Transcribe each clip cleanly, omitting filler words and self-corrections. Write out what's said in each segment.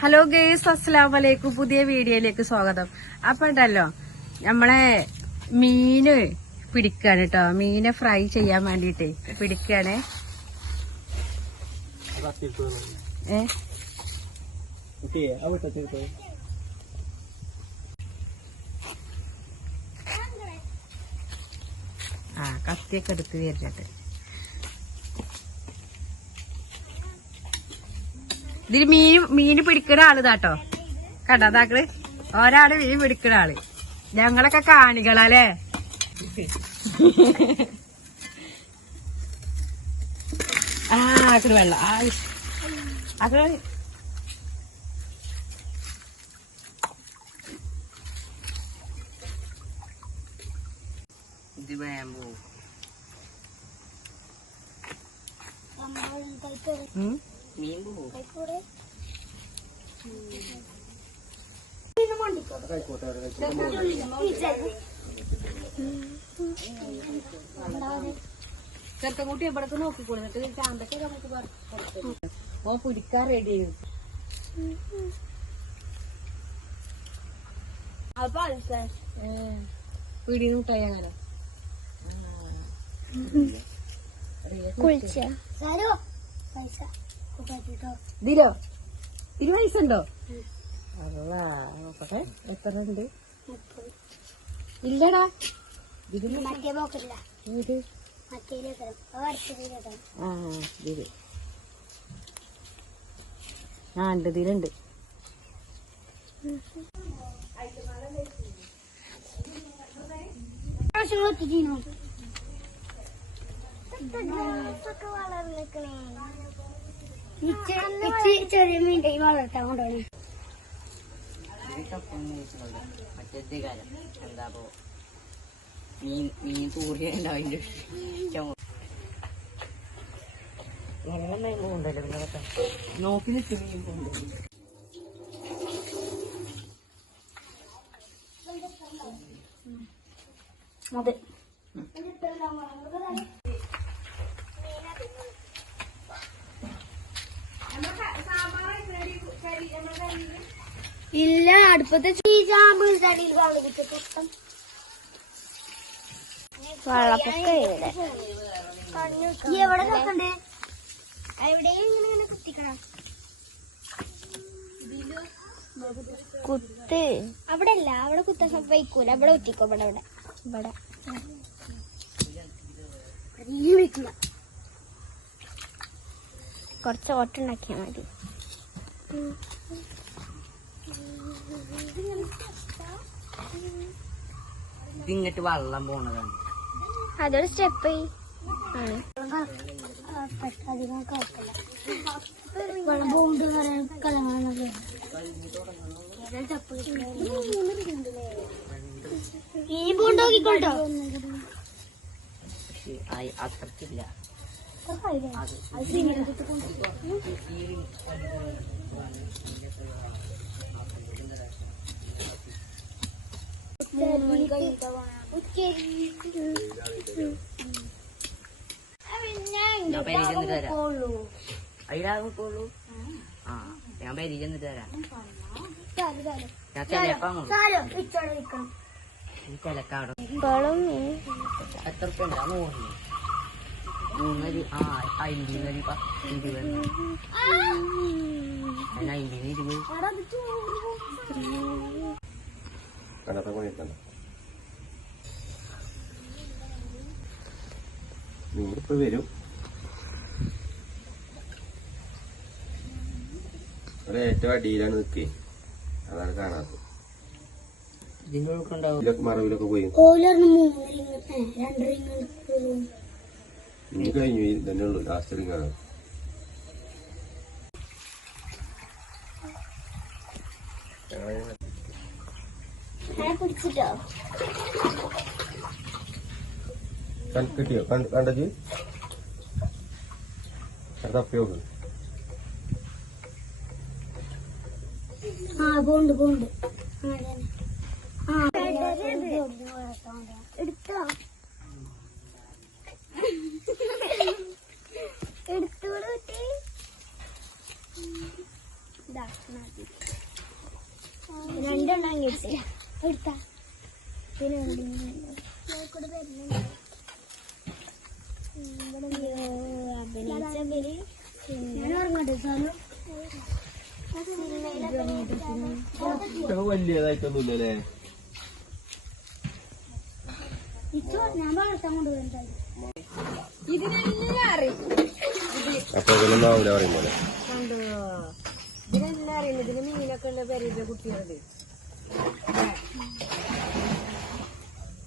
Hello guys, അസ്സലാമലൈക്കും. പുതിയ വീഡിയോയിലേക്ക് സ്വാഗതം. അപ്പൊ ഉണ്ടല്ലോ നമ്മളെ മീന് പിടിക്കാണ് കേട്ടോ. മീനെ ഫ്രൈ ചെയ്യാൻ വേണ്ടിട്ട് പിടിക്കാണ്. കത്തിയൊക്കെ എടുത്ത് തരുന്നുണ്ട്. ഇതില് മീന് പിടിക്കുന്ന ആള് താട്ടോ. കണ്ടോ താക്കള്, ഒരാള് മീൻ പിടിക്കുന്ന ആള്. ഞങ്ങളൊക്കെ കാണികളല്ലേ. ആക്കട് വെള്ളം ആക്കട്. ഇത് വേമ്പോ മീൻ പോകും. ചെറുക്കൻകുട്ടി എവിടൊക്കെ നോക്കിക്കൊടുത്തിട്ട് ചാമ്പൊക്കെ നമുക്ക് ഓ പിടിക്കാൻ റെഡി ചെയ്യും. പിടി മുട്ടായി അങ്ങനെ ഇതിലോ 20 വയസ്സുണ്ടോ? നോക്കട്ടെ എത്ര ഉണ്ട്. ഇല്ലടാ ഇതില് ഉണ്ട്, ഇതിലുണ്ട്. ചെറിയ മീൻ വളർത്താൻ കൊണ്ടുപോകണം. മറ്റേ കാലം എന്താ മീൻ തൂറിയുണ്ടോ അതിന്റെ വെള്ളം വേമ്പോ ഉണ്ടല്ലോ. പിന്നെ നോക്കി നിൽക്കും മീൻ പോകുന്നുണ്ട്. അതെ ഇല്ല, അടുപ്പത്തെ എവിടെ നോക്കണ്ടേ? കുത്ത് അവിടെ അല്ല, അവിടെ കുത്താൻ വയ്ക്കൂല. അവിടെ കുത്തിക്കോ. ഇവിടെ ഇവിടെ ഇവിടെ കുറച്ച് ഓട്ടുണ്ടാക്കിയാ മതി. ഇതിങ്ങട്ട് വെള്ളം പോണതാണ്. അതൊരു സ്റ്റെപ്പ് ആണ്. ഈ പൂണ്ടോക്കിക്കോട്ടോ. അത്രക്കില്ല. അതിലാകുള്ളൂ. ആ ഞാൻ പേര് ചെന്നിട്ട് തരാം. ഞാൻ ചിലക്കാണ് ചിലക്കാട്. എത്ര ഉപ്പ ഉണ്ടാ? 3 50 നിങ്ങളിപ്പോ വരും. അവിടെ ഏറ്റവും അടിയിലാണ് നിൽക്കേ, അതാണ് കാണാത്തത്. മറവിലൊക്കെ പോയി ഇനി കഴിഞ്ഞു. തന്നെ ഉള്ളു ലാസ്റ്റ് റിങ്ങാണ്. കിട്ടിയോ? കണ്ടത് തപ്പിയോക്ക്. പോണ്ട് എടുത്തോ എടുത്തോളൂ. രണ്ടെണ്ണം കിട്ടി എടുത്താ പിന്നെ കൂടെ വരുന്നുണ്ട് അഭിനയിച്ചവര് വലിയതായിട്ടൊന്നുമില്ലല്ലേ? ഞാൻ വളർത്താൻ കൊണ്ടുപോയി ഇതിനെല്ലാം അറിയും. അപ്പൊ ഇതിലൊന്നും ആവില്ല പറയുമ്പോലെ. കണ്ടോ, ഇതിനെല്ലാം അറിയുന്നു. ഇതിന് മീനൊക്കെ ഉള്ള പെരീന്റെ കുട്ടികളുടെ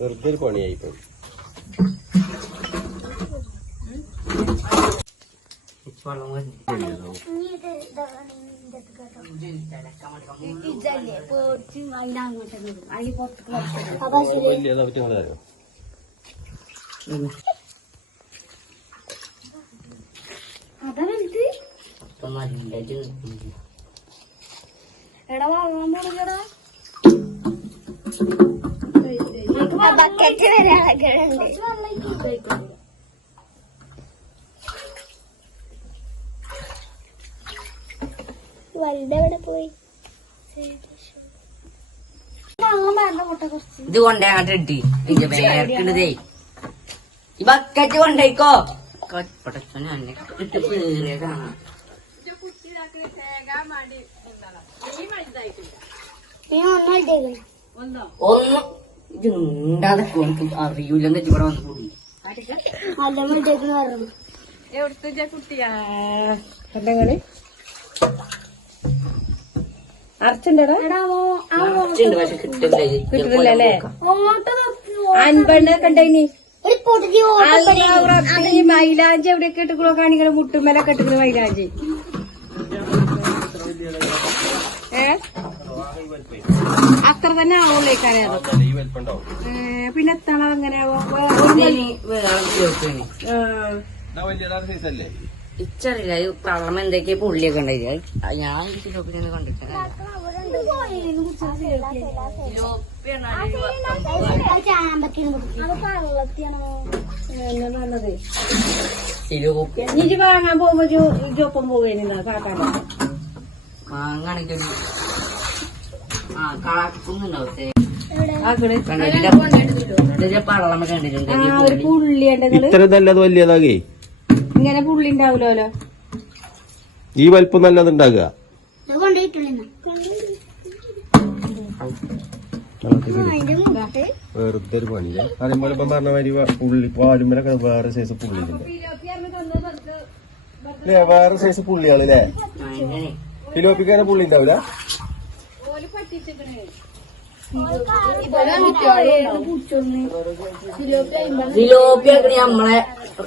വെറുതെ ഒരു പണിയായിപ്പോ. വലിയതായിട്ട് അറിയോ? എടാ വാങ്ങാൻ പോണെടാ ബക്കറ്റ് വരെ വലുതെവിടെ പോയി ഇത് കൊണ്ടേ അങ്ങോട്ട് ഇട്ടി വേർക്കണ്ടതേ ഈ ബക്കറ്റ് കൊണ്ടേക്കോ പടച്ചോനെ അന്നെ ഇട്ട് പേറിയ കാണാം. ഒന്ന് ഇത് ഉണ്ടാതെ എനിക്ക് അറിയൂലെന്ന് വെച്ച് ഇവിടെ വന്ന് കൂടി എവിടുത്തെ കുട്ടിയാ കണ്ടങ്ങള് അർച്ചുണ്ടടാ ഉണ്ട് പക്ഷെ കിട്ടില്ലല്ലേ? അൻപണ്ണൊക്കെ ഉണ്ടായിനി. ഈ മൈലാഞ്ചി എവിടെയൊക്കെ ഇട്ടുകളോ കാണിക്കണ മുട്ടുമ്മലൊക്കെ ഇട്ടുകള് മൈലാഞ്ചി. അത്ര തന്നെ ആവുള്ളൂ കരയാതെ. പിന്നെ എത്തണം എങ്ങനെയാവോ? ഇച്ചറിയില്ല ഈ പള്ളം എന്തൊക്കെയാ പുള്ളിയൊക്കെ ഉണ്ടായി. ഞാൻ സിലോപ്പിനെ കണ്ടിട്ടില്ല. ഇനി വാങ്ങാൻ പോകുമ്പോ ഇജൊപ്പം പോവേനില്ല കാക്കാന വാങ്ങാണെങ്കിൽ കളക്കുന്നുണ്ടാവും പള്ളം കണ്ടിട്ടുണ്ട്. ഒരു പുള്ളി ഇത്ര നല്ലത് വലിയതാകേ ഇങ്ങനെ പുള്ളി ഉണ്ടാവൂലോ. ഈ വലിപ്പം നല്ലതുണ്ടാകുക. വെറുതെ ഒരു പണിയില്ല. അതേപോലെ ഇപ്പം പറഞ്ഞ മാതിരി പുള്ളി പാലുമ്പലൊക്കെ വേറെ സൈസ് പുള്ളിയുണ്ട്. വേറെ സൈസ് പുള്ളിയാളല്ലേ? ഫിലോപ്പിക്കാനെ പുള്ളി ഉണ്ടാവില്ല. സിലോപ്പിയൊക്കെ നമ്മളെ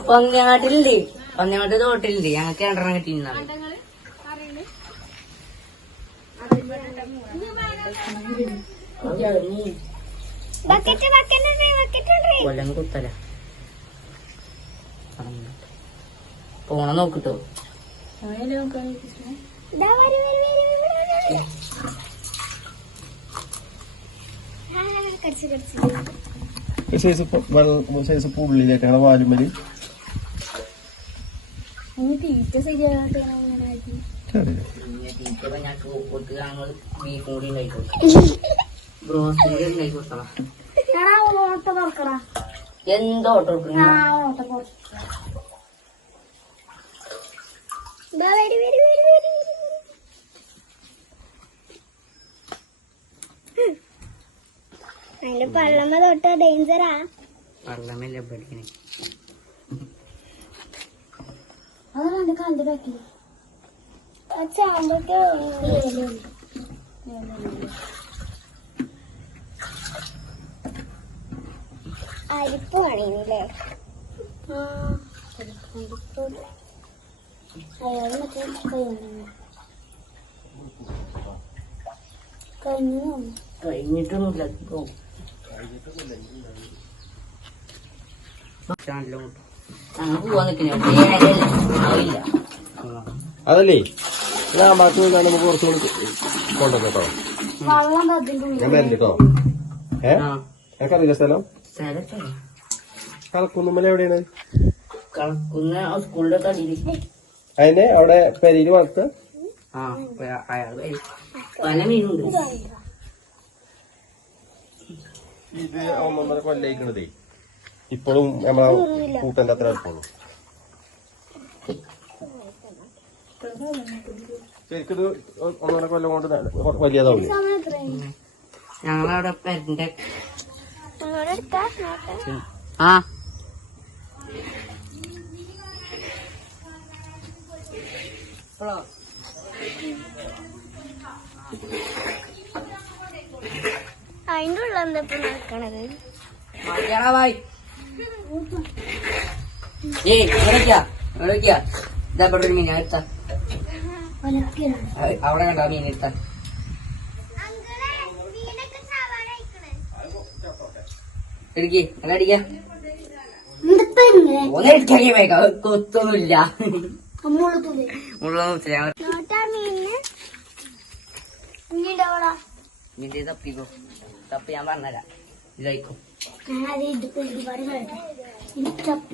പന്നിയാട്ടിലുണ്ട്. പന്നിയാട്ട് തോട്ടിലുണ്ട്. ഞങ്ങൾക്ക് രണ്ടെണ്ണം കിട്ടിയിരുന്നാണ്. കൊല്ലം കുത്തല പോണ നോക്കിട്ടോ. സൈസ് പുള്ളിയിലേക്ക് ഞങ്ങളെ വാലുമലി ഞാൻ ബീഫ് കൂടി ഉണ്ടായിക്കോ. ബ്രോസ്റ്റഡ് ഉണ്ടായിക്കോട്ടാ. എന്തോ ഓട്ടോ അതിന്റെ പള്ളമ്മ തൊട്ട ഡേഞ്ചറാ. പള്ളമല്ലേ പഠിക്കണേ. അതാണ് എന്റെ കാലിന്റെ ബാക്കി ചാമ്പൊക്കെ അരിപ്പ് കാണില്ലേ? അയാൾ മറ്റേ കഴിഞ്ഞിട്ടൊന്നുമില്ല. പോവാൻ നിൽക്കുന്നില്ല. അതല്ലേ ഞാൻ ബാക്കി നമുക്ക് കുറച്ചുകൂടി കൊണ്ടുവന്നോ. ഞാൻ വരണ്ടോ? എനിക്കറിയില്ല സ്ഥലം. കളക്കുന്നുമ്മല എവിടെയാണ്? കളക്കുന്ന സ്കൂളിന്റെ തടിയിൽ അതിന് അവിടെ പെരിയിൽ വളർത്ത ആ അയാൾ പല മീനുണ്ട്. ഇത് 1.5 കൊല്ലായിക്കണതേ. ഇപ്പോഴും നമ്മളെ കൂട്ടന്റെ അത്ര അടുപ്പുള്ളൂ. ശരിക്കും 1.5 കൊല്ലം കൊണ്ട് വലിയതാവില്ല. ഞങ്ങളവിടെ പെരന്റെ ആ അതിന്റെ ഉള്ള എന്താ ഇപ്പൊ നടക്കണത്? മതിയാളായി. ഇതാ ഇവിടെ ഒരു മീൻ എടുത്ത അവിടെ കണ്ട മീൻ എടുത്ത എടുക്കി അല്ല അടിക്ക ഒന്ന് എടുക്കാക്കി വേക്കാം. കൊത്തൊന്നുമില്ല, മുള്ളൊന്നും മീൻ്റെ തപ്പിക്കോ. തപ്പി ഞാൻ പറഞ്ഞുതരാം. ഇതായിക്കോ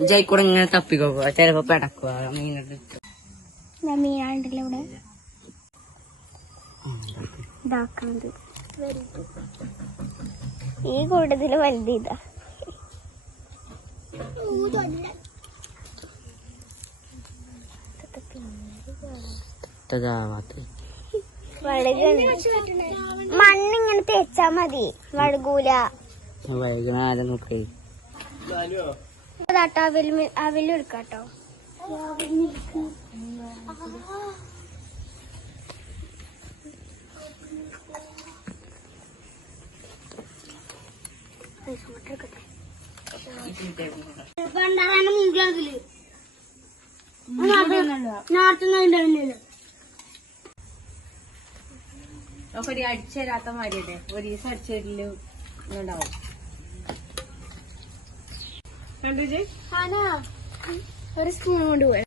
ജയിക്കൂടെ ഇങ്ങനെ തപ്പിക്കോ. ചിലപ്പോ പെടക്കുക മീനെടുത്ത്. മീനാണ്ടല്ലോ ഇവിടെ ഇതാക്കണത്. ഈ കൂട്ടത്തില് വലുത് ഇതാ. മണ്ണിങ്ങനെ തേച്ചാ മതി, വഴുകൂല. അതാട്ടോ അവലും എടുക്കാട്ടോ. അപ്പൊ ഒരു അടിച്ചു തരാത്ത മാതിരിയല്ലേ, ഒരു ദിവസം അടിച്ചു തരല് ഉണ്ടാവും. കണ്ടു ഒരു സ്പൂൺ കൊണ്ട് പോയി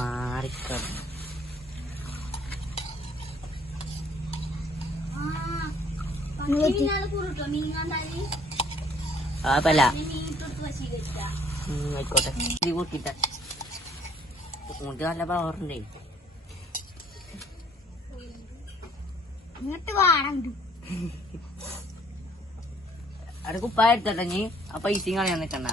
മാറിക്ക ആയിക്കോട്ടെ. ഇത് കൂട്ടിട്ട കൂട്ടി നല്ല പവറുണ്ടേ. അത് കുപ്പായെടുത്തട്ടെ നീ ആ പൈസയും കളയാൻ നിക്കണ്ട.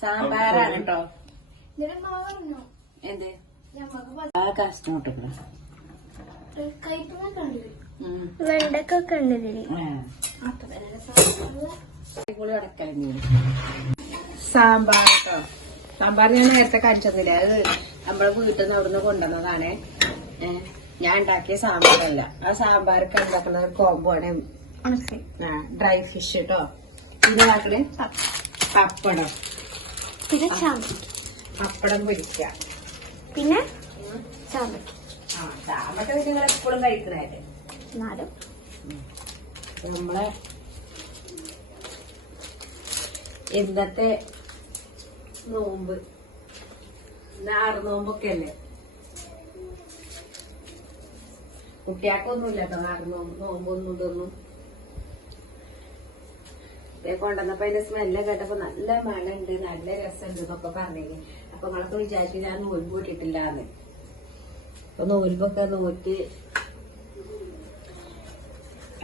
സാമ്പാറാണ് കേട്ടോ. എന്ത് കഷ്ടം വെണ്ടക്കൊക്കെ ഉണ്ട് ഇതില്. സാമ്പാർ കേട്ടോ. സാമ്പാർ ഞാൻ നേരത്തെ കാണിച്ചതില്ല, അത് നമ്മളെ വീട്ടിൽ നിന്ന് അവിടുന്ന് കൊണ്ടുവന്നതാണ്. ഞാൻ ഉണ്ടാക്കിയ സാമ്പാറല്ല. ആ സാമ്പാർക്ക് ഉണ്ടാക്കുന്ന ഒരു കോംബോ ആണ് ഡ്രൈ ഫിഷ് കേട്ടോ. പിന്നെ ആക്കണേ പപ്പടം, പിന്നെ പപ്പടം പൊരിക്ക, പിന്നെ ചാമ്പക്ക. ചാമ്പക്ക നിങ്ങൾ എപ്പോഴും കഴിക്കണേ. എന്നാലും നമ്മളെ ഇന്നത്തെ നോമ്പ് ആറ് നോമ്പൊക്കെ അല്ലേ. കുട്ടിയാക്കൊന്നുമില്ല കേട്ടോ ആറ് നോമ്പൊന്നും ഇതൊന്നും. കൊണ്ടുവന്നപ്പോ അതിന്റെ സ്മെല്ല് കേട്ടപ്പോ നല്ല മഴ ഉണ്ട്, നല്ല രസമുണ്ട് എന്നൊക്കെ പറഞ്ഞേക്ക്. അപ്പൊ നിങ്ങളൊക്കെ വിചാരിച്ചു ഞാൻ നൂൽപ്പ് കൂട്ടിയിട്ടില്ലാന്ന്. അപ്പൊ നൂൽപ്പൊക്കെ നൂറ്റ്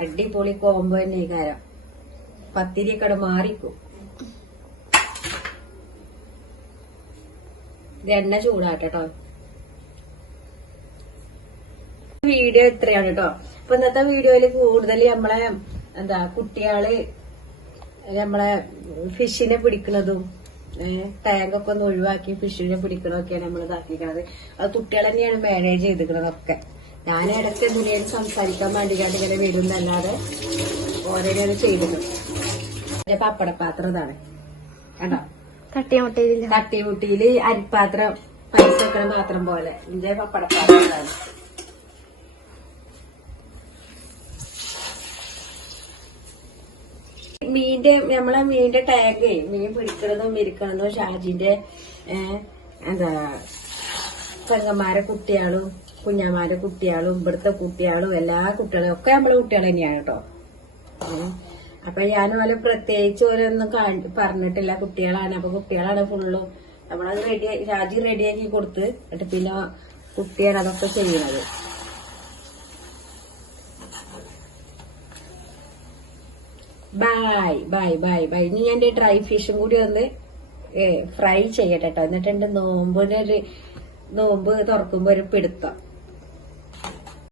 അടിപൊളി കോമ്പോ തന്നെ ഈ കാരം. പത്തിരിയൊക്കെ അവിടെ മാറിക്കും. ഇത് എണ്ണ ചൂടാട്ടോ. വീഡിയോ ഇത്രയാണ് കേട്ടോ. അപ്പൊ ഇന്നത്തെ വീഡിയോയില് കൂടുതൽ നമ്മളെ കുട്ടികള് നമ്മളെ ഫിഷിനെ പിടിക്കുന്നതും ടാങ്കൊക്കെ ഒന്ന് ഒഴിവാക്കി ഫിഷിനെ പിടിക്കണമൊക്കെയാണ് നമ്മൾ ഇതാക്കിക്കുന്നത്. അത് കുട്ടികൾ തന്നെയാണ് മാനേജ് ചെയ്തിരിക്കണതൊക്കെ. ഞാൻ ഇടയ്ക്ക് എന്തിനേലും സംസാരിക്കാൻ വേണ്ടിക്കാണ്ട് ഇങ്ങനെ വരുന്നല്ലാതെ ഓരോരോ ചെയ്തിരുന്നു. എന്റെ പപ്പടപ്പാത്രം ഇതാണ് കണ്ടോ. തട്ടിമുട്ടിയില് അരിപ്പാത്രം പൈസ വെക്കണ പാത്രം പോലെ എന്റെ പപ്പടപ്പാത്രം ഇതാണ്. നമ്മളെ മീനിന്റെ ടാഗ് മീൻ പിടിക്കണതും ഇരിക്കണതും ഷാജിന്റെ പെങ്ങന്മാരെ കുട്ടികളും കുഞ്ഞാമാരുടെ കുട്ടികളും ഇവിടുത്തെ കുട്ടികളും എല്ലാ കുട്ടികളും ഒക്കെ നമ്മളെ കുട്ടികൾ തന്നെയാണ് കേട്ടോ. അപ്പൊ ഞാൻ പോലെ പ്രത്യേകിച്ച് ഓരോന്നും പറഞ്ഞിട്ടില്ല. കുട്ടികളാണ്. അപ്പൊ കുട്ടികളാണ് ഫുള്ളും നമ്മളത് രാജി റെഡിയാക്കി കൊടുത്ത് എന്നിട്ട് പിന്നെ കുട്ടിയാണ് അതൊക്കെ ചെയ്യുന്നത്. Bye bye bye bye. ഇനി ഞാൻ ഡ്രൈ ഫിഷും കൂടി ഒന്ന് ഫ്രൈ ചെയ്യട്ടെ കേട്ടോ. എന്നിട്ട് എന്റെ നോമ്പ് തുറക്കുമ്പോ ഒരു പിടുത്തം.